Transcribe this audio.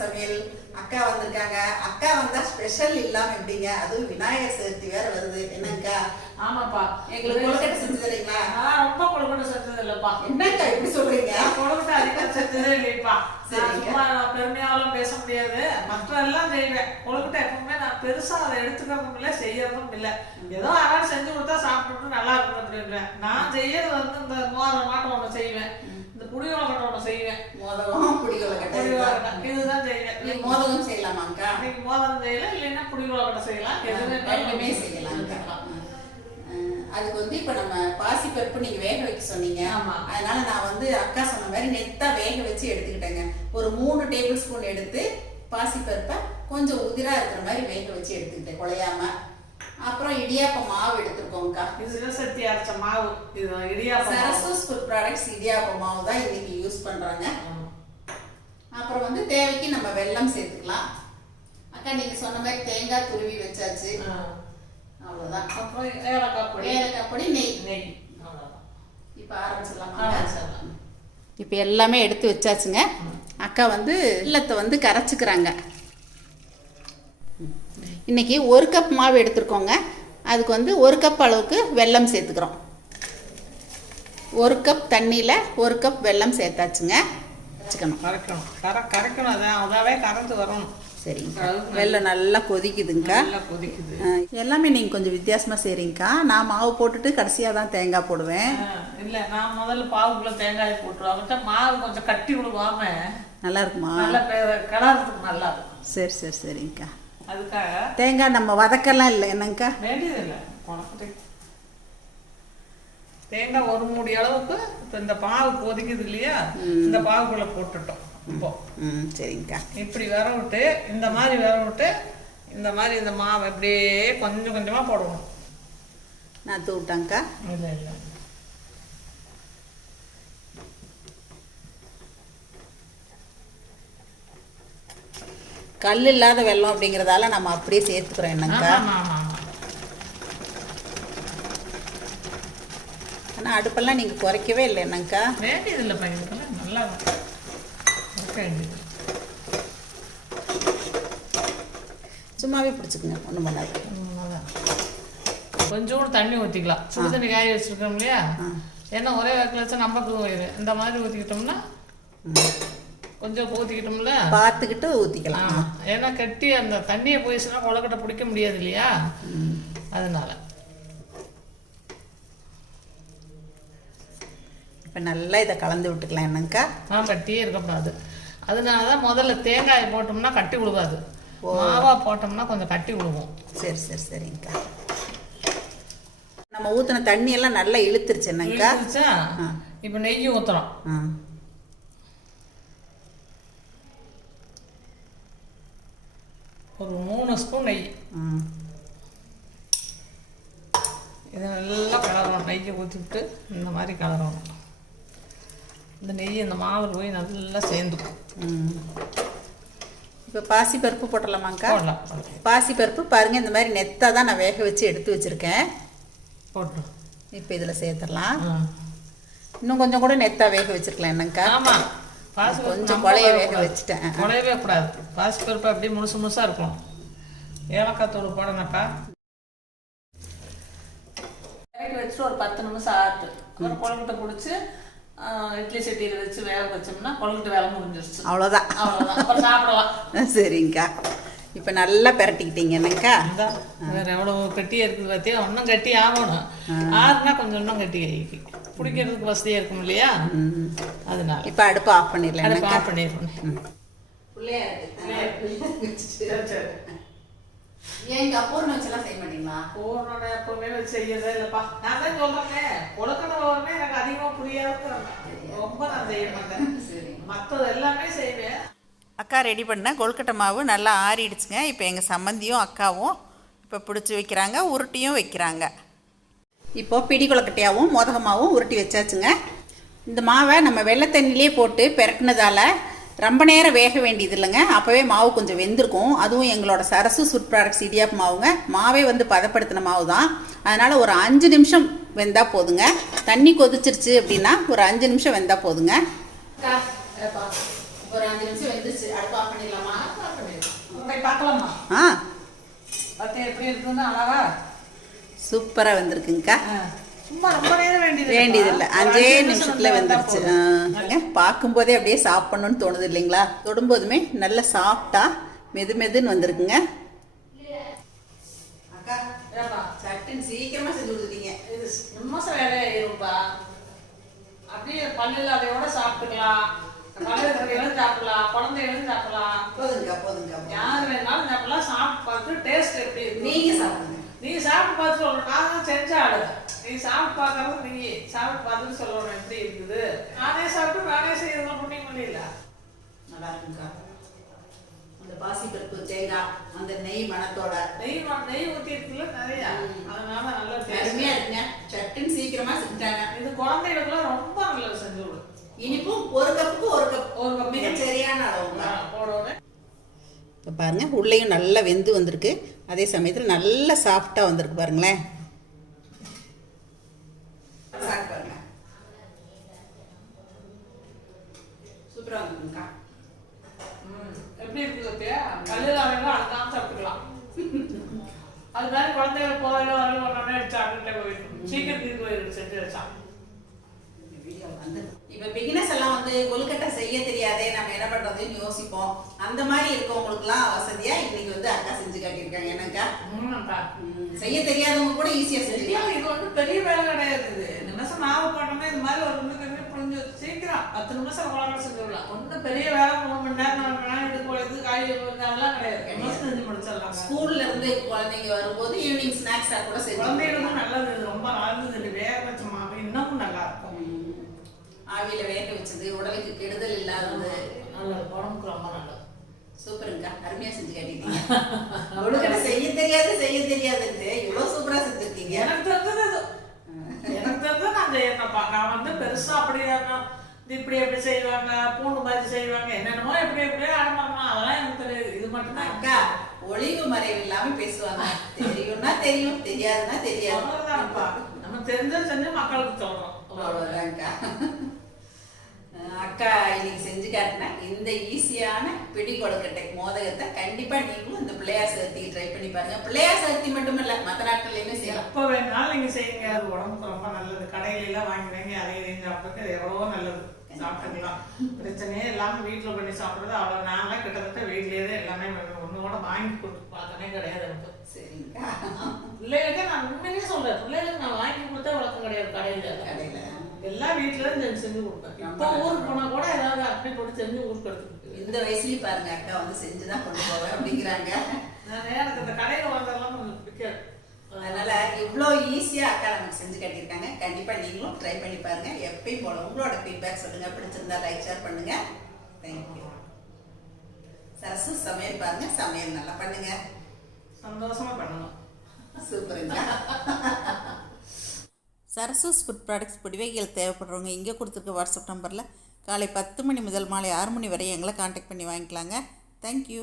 சமையல் அக்கா வந்திருக்காங்க. அக்கா வந்தா ஸ்பெஷல் இல்லாம எப்படிங்க? அதுவும் விநாயகர் சதுர்த்தி வேற வருது. என்னங்கக்கா ஆமாப்பா. எங்களுக்கு கொழுக்கட்டை செஞ்சு தரீங்களா? ரொம்ப கொழுக்கட்டை செஞ்சது இல்லப்பா. என்னக்கா இப்படி சொல்றீங்க? கொழுக்கட்டை அதிகம் செஞ்சதே இல்லைப்பா. சும்மா பெருமையாலும் பேச முடியாது. மற்ற எல்லாம் செய்வேன். கொழுக்கட்டை எப்பவுமே நான் பெருசா அதை எடுத்துக்கிறதும் இல்லை செய்யறதும் இல்லை. ஏதோ யாராவது செஞ்சு கொடுத்தா சாப்பிட்டுட்டு நல்லா இருக்கும் நான் செய்யறது வந்து இந்த மோதிர மாட்டம் ஒன்று செய்வேன். கொழுக்கட்டை ஒன்று செய்வேன். மோதகம் புடி கொழுக்கட்டை புடி இதுதான். இதுதான் நீ செய்வேன் மோதகம் செய்யலாமாக்கா அன்னைக்கு மோதிரம் செய்யலாம் இல்லைன்னா புடி கொழுக்கட்டை செய்யலாம் எதுவுமே அஹ் அதுக்கு வந்து இப்ப நம்ம பாசி பருப்பு நீங்க வேக வைக்க சொன்னீங்க. ஆமா. அதனால நான் வந்து அக்கா சொன்ன மாதிரி நெத்தா வேக வச்சு எடுத்துக்கிட்டேங்க. ஒரு மூணு டேபிள் ஸ்பூன் எடுத்து பாசி பருப்பை கொஞ்சம் உதிரா இருக்கிற மாதிரி வேக வச்சு எடுத்துக்கிட்டேன் குழையாம. அப்புறம் இடியாப்ப மாவு எடுத்துருக்கோம்க்கா இது சிவசக்தி அரைச்ச மாவு. இது இடியாப்பம் மாவு. சரசூஸ் ஃபுட் ப்ராடக்ட்ஸ் இடியாப்ப மாவு தான் இன்னைக்கு யூஸ் பண்றாங்க. ஆமா. அப்புறம் வந்து தேவைக்கு நம்ம வெல்லம் சேர்த்துக்கலாம். அக்கா நீங்க சொன்ன மாதிரி தேங்காய் துருவி வச்சாச்சு. ஆ. அவ்வளவுதான். அப்புறம் ஏலக்காய் பொடி. ஏலக்காய் பொடி நெய். நெய். இப்போ ஆரம்பிச்சிடலாமா. ஆரம்பிச்சிடலாம். இப்போ எல்லாமே எடுத்து வச்சாச்சுங்க. அக்கா வந்து இல்லத்தை வந்து கரைச்சிக்கிறாங்க. இன்னைக்கு ஒரு கப் மாவு எடுத்துருக்கோங்க. அதுக்கு வந்து ஒரு கப் அளவுக்கு வெல்லம் சேர்த்துக்கிறோம். ஒரு கப் தண்ணியில் ஒரு கப் வெல்லம் சேர்த்தாச்சுங்க. வச்சுக்கணும். கரைக்கணும் கரை கரைக்கணும் அதான் அதாவே கறந்து வரணும். சரிங்க. வெல்லம் நல்லா கொதிக்குதுங்கக்கா நல்லா கொதிக்குது. எல்லாமே நீங்கள் கொஞ்சம் வித்தியாசமாக செய்கிறீங்கக்கா நான் மாவு போட்டுட்டு கடைசியாக தான் தேங்காய் போடுவேன். இல்ல நான் முதல்ல பாவுக்குள்ள தேங்காய் போட்டுருவோம் அவர்கிட்ட மாவு கொஞ்சம் கட்டி விடுவாம நல்லா இருக்குமா? நல்லா கிளறதுக்கு நல்லா இருக்கும். சரி சரி சரிங்கக்கா. அதுக்காக தேங்காய் நம்ம வதக்கலாம் இல்லை என்னங்கக்கா வேண்டியதில்லை உனக்கு தேங்காய் ஒரு மூடி அளவுக்கு இப்போ இந்த பாவு கொதிக்குது இல்லையா? இந்த பாவுக்குள்ள போட்டுட்டோம் இப்போ. ம் சரிங்கக்கா இப்படி விர விட்டு இந்த மாதிரி விர விட்டு இந்த மாதிரி இந்த மாவை இப்படியே கொஞ்சம் கொஞ்சமா போடணும். நான் தூட்டாங்க்கா இல்லை இல்லை. கல் இல்லாத வெல்லம் அப்படிங்கிறதால நம்ம அப்படியே சேர்த்துக்கிறோம் ஆமா ஆனால் அடுப்பெல்லாம் நீங்கள் குறைக்கவே இல்லை என்னங்கக்கா வேண்டியதில்லை பையனுக்கெல்லாம் நல்லா இருக்க வேண்டியது சும்மாவே பிடிச்சிக்குங்க ஒன்றும் பண்ணாது. கொஞ்சோண்டு தண்ணி ஊற்றிக்கலாம் சுடு தண்ணி காய வச்சிருக்கோம் இல்லையா? ஏன்னா ஒரே வேக்கில் வச்சா போயிடும் இந்த மாதிரி ஊற்றிக்கிட்டோம்னா கொஞ்சம் ஊற்றிக்கிட்டோம்ல பார்த்துக்கிட்டு ஊற்றிக்கலாம். ஏன்னா கட்டி அந்த தண்ணியை போயிடுச்சுன்னா கொலக்கட்டை பிடிக்க முடியாது இல்லையா? அதனால. இப்போ நல்லா இதை கலந்து விட்டுக்கலாம் என்னங்கக்கா நான் கட்டியே இருக்கக்கூடாது. அதனால தான் முதல்ல தேங்காயை போட்டோம்னா கட்டி விழுவாது மாவா போட்டோம்னா கொஞ்சம் கட்டி விழுவோம் சரி சரி சரிங்கக்கா நம்ம ஊற்றின தண்ணி எல்லாம் நல்லா இழுத்துருச்சு என்னங்கக்கா இப்போ நெய் ஊற்றுறோம் ஒரு மூணு ஸ்பூன் நெய். இதை நல்லா கலரணும். நெய்யை ஊற்றிவிட்டு இந்த மாதிரி கலரணும். இந்த நெய் இந்த மாவில் போய் நல்லா சேர்ந்துக்கும். ம். இப்போ பாசி பருப்பு போடலாம். பாசி பருப்பு பாருங்கள் இந்த மாதிரி நெத்தாக தான் நான் வேக வச்சு எடுத்து வச்சுருக்கேன். போட்டுரும் இப்போ இதில் சேர்த்துடலாம். இன்னும் கொஞ்சம் கூட நெத்தாக வேக வச்சிருக்கலாம் என்னங்கக்கா ஆமா. பாசி கொஞ்சம் குழைய வேக. வச்சுட்டேன். குழையவே கூடாது. பாசி பருப்பு அப்படியே முழுசு முழுசாக இருக்கும். ஏலக்காய் தூள் போடணப்பா இறக்கி வச்சுட்டு ஒரு பத்து நிமிஷம் ஆட்டு. ஒரு குழம்புட்ட பிடிச்சி இட்லி சட்டியில் வச்சு வேக வச்சோம்னா குழம்புட்டு வேலை முடிஞ்சிருச்சு. அவ்வளோதான். அவ்வளோதான். அப்புறம் சாப்பிடலாம். சரிங்கக்கா. இப்போ நல்லா பெரட்டிக்கிட்டீங்க என்னங்கக்கா? இந்தா, வேற எவ்வளவு கட்டியா இருக்குது பார்த்தியா இன்னும் கட்டி ஆகணும். ஆறுனா கொஞ்சம் இன்னும் கட்டி ஆகி பிடிக்கிறதுக்கு வசதியா இருக்கும் இல்லையா? அதனால. இப்போ அடுப்பு ஆஃப் பண்ணிடலாம். என்னங்கக்கா ஆஃப் பண்ணிடுறோம் ஏங்க பூர்ணம் வச்செல்லாம் செய்ய மாட்டீங்களா? பூர்ணோட எப்பவுமே வச்சு செய்யறதே இல்லப்பா. நான் தான் சொல்றேன். கொழுக்கட்டை வரமே எனக்கு அதிகமா புரியாது ரொம்ப நான் செய்ய மாட்டேன். மற்றது எல்லாமே செய்வேன். அக்கா ரெடி பண்ண கொழுக்கட்டை மாவு நல்லா ஆறிடுச்சுங்க. இப்போ எங்கள் சம்மந்தியும் அக்காவும் இப்போ பிடிச்சி வைக்கிறாங்க உருட்டியும் வைக்கிறாங்க. இப்போ பிடி கொழுக்கட்டையாவும் மோதகமாவும் உருட்டி வச்சாச்சுங்க. இந்த மாவை நம்ம வெள்ளை தண்ணியிலே போட்டு பெரட்டினதால ரொம்ப நேரம் வேக வேண்டியது இல்லைங்க அப்போவே மாவு கொஞ்சம் வெந்திருக்கும். அதுவும் எங்களோட சரசு சுட் ப்ராடக்ட்ஸ் இடியாப்பு மாவுங்க. மாவே வந்து பதப்படுத்தின மாவு தான் அதனால் ஒரு அஞ்சு நிமிஷம் வெந்தால் போதுங்க. தண்ணி கொதிச்சிருச்சு அப்படின்னா ஒரு அஞ்சு நிமிஷம் வெந்தால் போதுங்க. ஒரு அஞ்சு நிமிஷம் வெந்துருச்சு. அடுப்பு ஆஃப் பண்ணிடலாமா? பார்க்கலாமா? ஆ. பார்த்து எப்படி இருக்குன்னு அழகா? சூப்பராக வந்திருக்குங்கக்கா. ஆ. சும்மா ரொம்ப நேரம் வேண்டியது வேண்டியதில்லை. அஞ்சே நிமிஷத்தில் வெந்துருச்சு. பார்க்கும்போதே அப்படியே சாப்பிடணும்னு தோணுது இல்லைங்களா? தொடும்போதுமே நல்லா சாஃப்டா மெது மெதுன்னு வந்திருக்குங்க. அக்கா ஏப்பா, சட்டுன்னு சீக்கிரமா செஞ்சு கொடுத்துட்டீங்க. இது நிமிஷம் வேலையாயிருப்பா அப்படியே பல்லில் அதையோட சாப்பிட்டுக்கலாம். பல்லுகளும் சாப்பிடலாம். குழந்தைகளும் சாப்பிடலாம். போதுங்கக்கா போதுங்கக்கா யார் வேணாலும் சாப்பிடலாம். சாப்பிட்டு பார்த்து டேஸ்ட் எப்படி நீங்க சாப்பிடுங்க. நீ சாப்பிட்டு பார்த்து சொல்லணும். நான் தான் செஞ்ச ஆளு. நீ சாப்பிட்டு பார்க்கறது நீ சாப்பிட்டு பார்த்துட்டு சொல்லணும். எப்படி இருக்குது? நானே சாப்பிட்டு நானே செய்யறதுலாம் புண்ணியம் இல்லையில நல்லா இருக்குங்கக்கா அந்த பாசிப்பருப்பு தேங்காய் அந்த நெய் மணத்தோட. நெய் நெய் ஊற்றி இருக்குல்ல நிறையா. அதனால நல்ல அருமையா இருக்குங்க. சட்டுன்னு சீக்கிரமா செஞ்சுட்டாங்க. இது குழந்தைகளுக்குலாம் ரொம்ப நல்லது செஞ்சு விடு இனிப்பும் ஒரு கப்புக்கு ஒரு கப். ஒரு cup. மிக சரியான அளவுங்க போடணும் இப்போ பாருங்க. உள்ளேயும் நல்லா வெந்து வந்திருக்கு. அதே சமயத்தில் நல்லா சாஃப்டாக வந்திருக்கு பாருங்களேன். சாப்பிட்டு பாருங்க. சூப்பராக வந்துருக்குங்கக்கா ம். எப்படி இருக்குது பத்தியா கல்லில் அவங்க அழுக்காம சாப்பிட்டுக்கலாம். அது மாதிரி குழந்தைகள் போகல வரல சாப்பிட்டுட்டே போயிட்டு சீக்கிரம் போயிருக்கு செஞ்சு வச்சா இப்போ வந்து கொழுக்கட்டை செய்ய தெரியாதே நம்ம என்ன பண்றதுன்னு யோசிப்போம். அந்த மாதிரி இருக்கவங்களுக்குலாம் வசதியா இன்னைக்கு வந்து அக்கா செஞ்சு காட்டியிருக்காங்க. என்னக்கா? செய்ய தெரியாதவங்க கூட ஈஸியா செஞ்சுக்கலாம் இது வந்து பெரிய வேலை கிடையாது. நிமிஷம் மாவு போட்டோம்னா இது மாதிரி ஒரு நிமிஷம் புரிஞ்சு சீக்கிரம். பத்து நிமிஷம் குழம்பு செஞ்சு விடலாம் ஒன்றும் பெரிய வேலை மூணு மணி நேரம் நாலு மணி நேரம் போல இது காய் அதெல்லாம் கிடையாது. நிமிஷம் செஞ்சு முடிச்சிடலாம் ஸ்கூல்ல இருந்து குழந்தைங்க வரும்போது ஈவினிங் ஸ்நாக்ஸா கூட செஞ்சு குழந்தைகளுக்கும் நல்லது. ரொம்ப இது வேக வச்ச மாவு இன்னமும் நல்லா இருக்கும் ம், ஆவியில வேக வச்சது உடலுக்கு கெடுதல் இல்லாதது. நல்லது உடம்புக்கு ரொம்ப நல்லது. சூப்பருங்கக்கா அருமையா செஞ்சு காட்டிட்டீங்க. கொழுக்கட்டை செய்ய தெரியாது செய்ய தெரியாதுன்ட்டு இவ்வளவு சூப்பரா செஞ்சிருக்கீங்க. எனக்கு தெரிஞ்சது எனக்கு தெரிஞ்சது நான் செய்யறேன்ப்பா நான் வந்து பெருசா அப்படி நான் இது இப்படி எப்படி செய்வாங்க பூண்டு மாதிரி செய்வாங்க என்னென்னமோ எப்படி எப்படியோ ஆரம்பமா அதெல்லாம் எனக்கு தெரியாது. இது மட்டும்தான் அக்கா ஒளிவு மறைவு இல்லாம பேசுவாங்க. தெரியும்னா தெரியும் தெரியாதுன்னா தெரியாது. நம்ம தெரிஞ்சது செஞ்சு மக்களுக்கு சொல்றோம் அவ்வளவுதான்க்கா. அக்கா இன்னைக்கு செஞ்சு காட்டின இந்த ஈஸியான பிடி கொழுக்கட்டை மோதகத்தை கண்டிப்பா நீங்களும் இந்த பிள்ளையார் சதுர்த்திக்கு ட்ரை பண்ணி பாருங்க. பிள்ளையார் சதுர்த்தி மட்டும் இல்ல மற்ற நாட்கள்லயுமே செய்யலாம். எப்ப வேணாலும் நீங்க செய்யுங்க. அது உடம்புக்கு ரொம்ப நல்லது. கடையில எல்லாம் வாங்கி வாங்கி அதை இதையும் சாப்பிட்டு எவ்வளவோ நல்லது. சாப்பிட்டுக்கலாம். பிரச்சனையே இல்லாம வீட்டுல பண்ணி சாப்பிடுறது அவ்வளவு நான்லாம் கிட்டத்தட்ட வீட்லயே தான் எல்லாமே ஒண்ணு கூட வாங்கி கொடுத்து பார்த்தனே கிடையாது எனக்கு சரிங்கக்கா பிள்ளைகளுக்கு நான் உண்மையிலேயே சொல்றேன். பிள்ளைகளுக்கு நான் வாங்கி கொடுத்தா வழக்கம் கிடையாது கடையில. கடையில. எல்லாம் வீட்டுல தான் செஞ்சு கொடுப்பேன். இப்போ ஊருக்கு போனா கூட ஏதாவது அப்படி போட்டு செஞ்சு ஊருக்கு எடுத்துக்கிட்டு இந்த வயசுலயும் பாருங்க அக்கா வந்து செஞ்சுதான் கொண்டு போவேன் அப்படிங்கிறாங்க. எனக்கு இந்த கடையில வாங்குறதெல்லாம் கொஞ்சம் பிடிக்காது. அதனால இவ்வளோ ஈஸியா அக்கா நமக்கு செஞ்சு காட்டியிருக்காங்க. கண்டிப்பா நீங்களும் ட்ரை பண்ணி பாருங்க. எப்பயும் போல உங்களோட ஃபீட்பேக் சொல்லுங்க. பிடிச்சிருந்தா லைக் ஷேர் பண்ணுங்க. தேங்க்யூ சரசு சமையல் பாருங்க. சமையல் நல்லா பண்ணுங்க. சந்தோஷமா பண்ணணும். சூப்பருங்க. சரசூஸ் ஃபுட் ப்ராடக்ட்ஸ் பிடிவைகள் தேவைப்படுறவங்க இங்கே கொடுத்துருக்க வாட்ஸ்அப் நம்பரில் காலை பத்து மணி முதல் மாலை ஆறு மணி வரை எங்களை காண்டாக்ட் பண்ணி வாங்கிக்கலாங்க. தேங்க்யூ